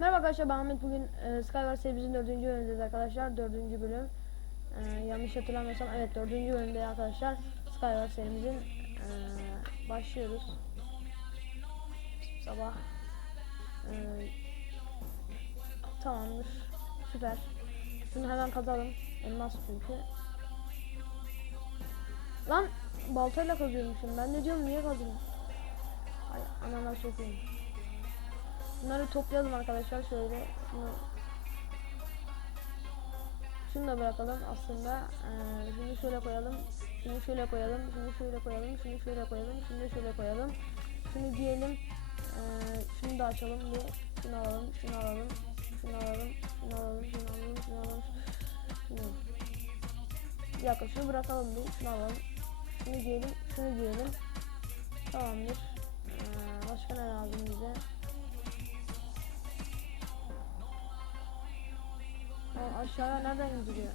Merhaba arkadaşlar ben Ahmet. Bugün e, Skywars serimizin dördüncü bölümündeyiz arkadaşlar. Dördüncü bölüm. E, yanlış hatırlamıyorsam evet dördüncü bölümde arkadaşlar. Skywars serimizin e, başlıyoruz. Sabah e, tamamdır. Süper. Şunu hemen kazalım. Elmas çünkü. Lan baltayla kazıyormuşum. Ben de diyorum niye kazıyorum ay anana sokayım Bunları toplayalım arkadaşlar şöyle. Şunu şunu da bırakalım aslında. Ee, şunu şöyle koyalım. Şunu şöyle koyalım. Şunu şöyle koyalım. Şunu şöyle koyalım. Şunu şöyle koyalım. Şunu giyelim. Ee, şunu da açalım bir. Şunu alalım. Şunu alalım. Şunu alalım. Şunu alalım. Şunu alalım. Şunu alalım. Şunu. Bir şunu bırakalım bir. Şunu alalım. Şunu giyelim. Şunu giyelim. Tamamdır. Ee, başka ne lazım bize? Aa, aşağıya nereden gidiyor?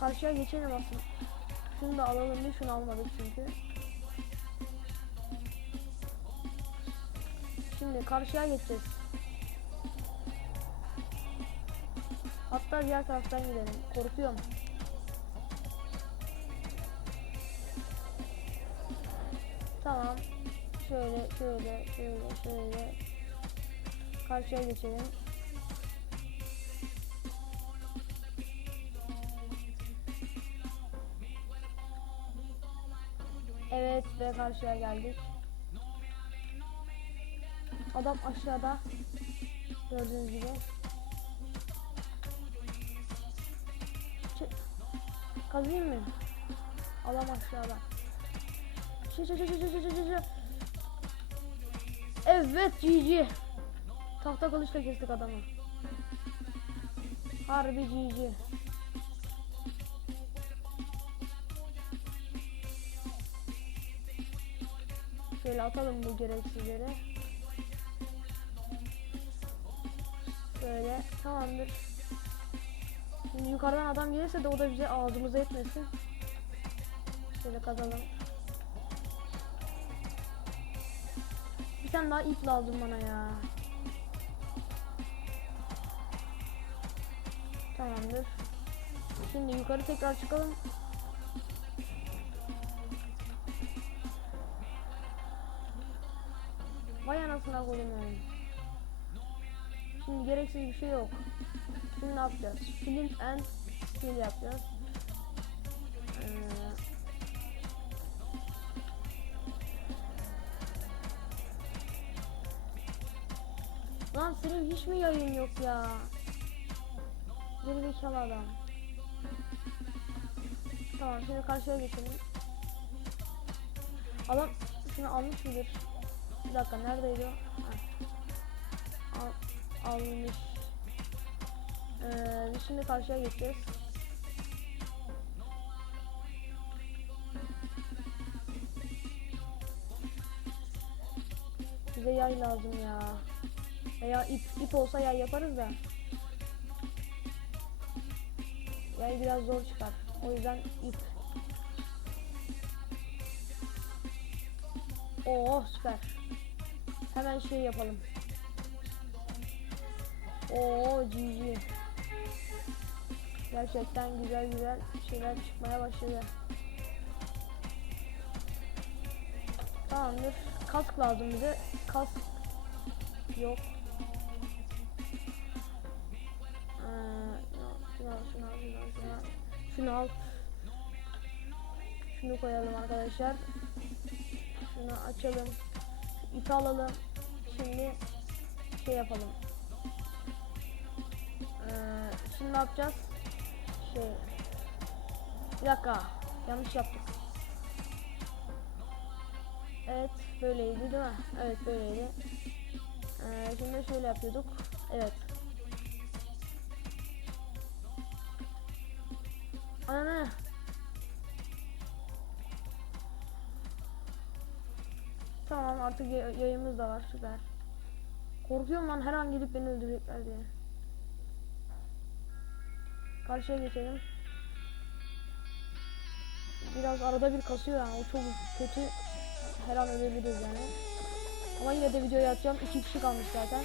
Karşıya geçelim aslında. Şunu da alalım bir şunu almadık çünkü. Şimdi karşıya geçeceğiz. Hatta diğer taraftan gidelim. Korkuyorum. Tamam. Şöyle, şöyle, şöyle, şöyle. Karşıya geçelim. Evet ve karşıya geldik. Adam aşağıda. Gördüğünüz gibi. Çık. Kazıyım mı? Adam aşağıda. Şu şu şu şu şu şu şu. Evet GG. Tahta kılıçla kestik adamı. Harbi GG. Şöyle atalım bu gereksizleri. Şöyle tamamdır. Şimdi yukarıdan adam gelirse de o da bize ağzımıza etmesin. Şöyle kazalım. Tane daha ip lazım bana ya. Tamamdır. Şimdi yukarı tekrar çıkalım. Vay anasına koyayım yani. Şimdi gereksiz bir şey yok. Şimdi ne yapacağız? Flint and steel yapacağız. Lan senin hiç mi yayın yok ya? Geri zekalı adam. Tamam şimdi karşıya geçelim. Adam şunu almış mıdır? Bir dakika neredeydi o? Al, almış. Ee, şimdi karşıya geçeceğiz. Bize yay lazım ya. Veya ip, ip olsa yay yaparız da. Yay biraz zor çıkar. O yüzden ip. Oo süper. Hemen şey yapalım. Oo GG. Gerçekten güzel güzel şeyler çıkmaya başladı. Tamamdır. Kask lazım bize. Kask yok. Şunu al. Şunu koyalım arkadaşlar. Şunu açalım. İpi alalım. Şimdi şey yapalım. Ee, şimdi ne yapacağız? Şey. Bir dakika. Yanlış yaptık. Evet böyleydi değil mi? Evet böyleydi. Ee, şimdi şöyle yapıyorduk. Evet. Ana. Tamam artık ya- yayımız da var süper. Korkuyorum lan her an gelip beni öldürecekler diye. Karşıya geçelim. Biraz arada bir kasıyor yani o çok kötü. Her an ölebiliriz yani. Ama yine de videoyu atacağım. İki kişi kalmış zaten.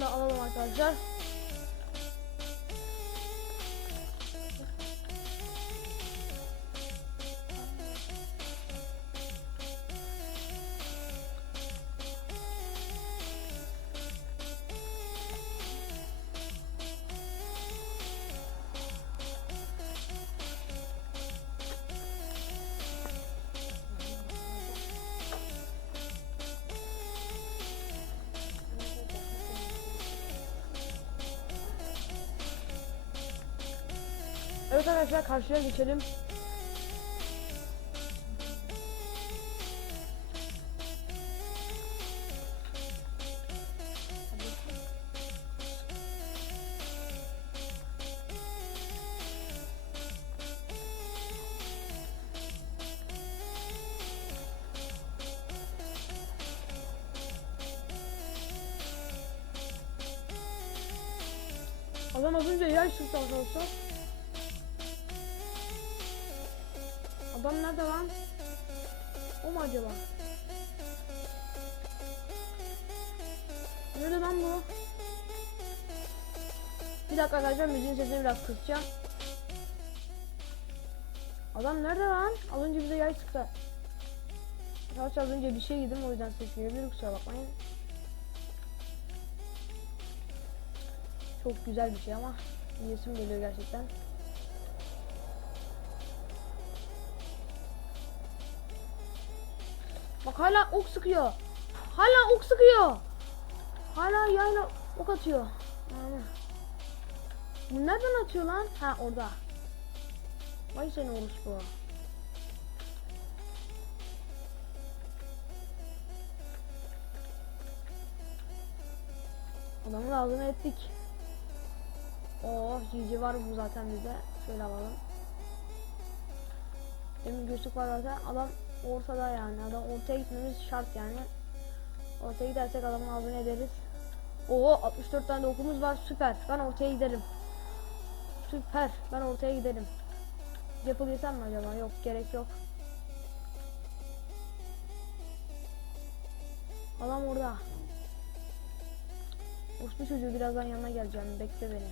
Da alalım arkadaşlar. Evet arkadaşlar karşıya geçelim. Adam az önce yay çıktı arkadaşlar. Adam nerede lan? O mu acaba? Nerede lan bu? Bir dakika arkadaşlar müziğin sesini biraz kısacağım. Adam nerede lan? Az önce bize yay çıktı. Arkadaşlar az önce bir şey yedim o yüzden ses gelebilir kusura bakmayın. Çok güzel bir şey ama yiyesim geliyor gerçekten. Ok sıkıyor. Hala ok sıkıyor. Hala yayla ok atıyor. Bu nereden atıyor lan? Ha orada. Vay seni bu. Adamın ağzını ettik. Oh GG var bu zaten bizde. Şöyle alalım. Demin göğüslük var zaten. Adam ortada yani. Adam ortaya gitmemiz şart yani. Ortaya gidersek adamın ağzını ederiz. Oo 64 tane okumuz var. Süper. Ben ortaya giderim. Süper. Ben ortaya giderim. Yapıl yesem mi acaba? Yok gerek yok. Adam orada. Uslu çocuğu birazdan yanına geleceğim. Bekle beni.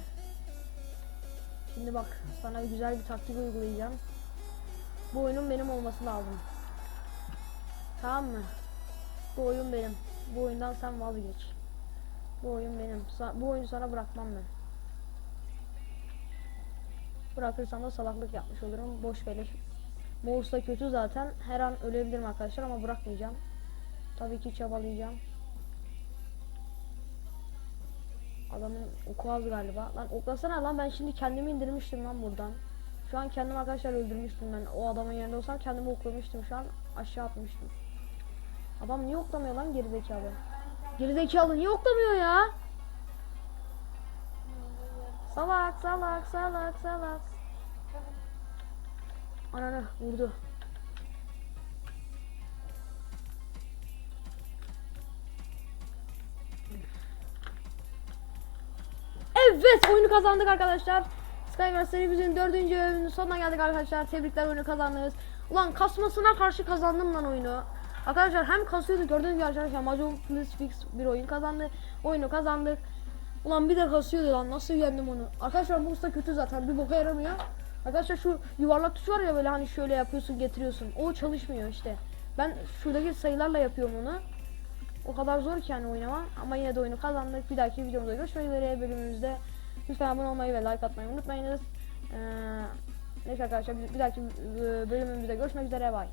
Şimdi bak sana güzel bir taktik uygulayacağım. Bu oyunun benim olması lazım. Tamam mı? Bu oyun benim. Bu oyundan sen vazgeç. Bu oyun benim. Sa- bu oyunu sana bırakmam ben. Bırakırsam da salaklık yapmış olurum. Boş beleş. Mouse da kötü zaten. Her an ölebilirim arkadaşlar ama bırakmayacağım. Tabii ki çabalayacağım. Adamın oku az galiba. Lan oklasana lan ben şimdi kendimi indirmiştim lan buradan. Şu an kendimi arkadaşlar öldürmüştüm ben. O adamın yerinde olsam kendimi oklamıştım. Şu an aşağı atmıştım. Adam niye oklamıyor lan gerizekalı? Gerizekalı niye oklamıyor ya? Salak salak salak salak. Ananı vurdu. Evet oyunu kazandık arkadaşlar. Skywars serimizin dördüncü bölümünün sonuna geldik arkadaşlar. Tebrikler oyunu kazandınız. Ulan kasmasına karşı kazandım lan oyunu. Arkadaşlar hem kasıyordu gördüğünüz gibi arkadaşlar Major Please Fix bir oyun kazandı. Oyunu kazandık. Ulan bir de kasıyordu lan nasıl yendim onu. Arkadaşlar bu usta kötü zaten bir boka yaramıyor. Arkadaşlar şu yuvarlak tuş var ya böyle hani şöyle yapıyorsun getiriyorsun. O çalışmıyor işte. Ben şuradaki sayılarla yapıyorum onu. O kadar zor ki yani oynama ama yine de oyunu kazandık. Bir dahaki videomda görüşmek üzere bölümümüzde. Lütfen abone olmayı ve like atmayı unutmayınız. Ee, neyse arkadaşlar bir bir dahaki e, bölümümüzde görüşmek üzere bay.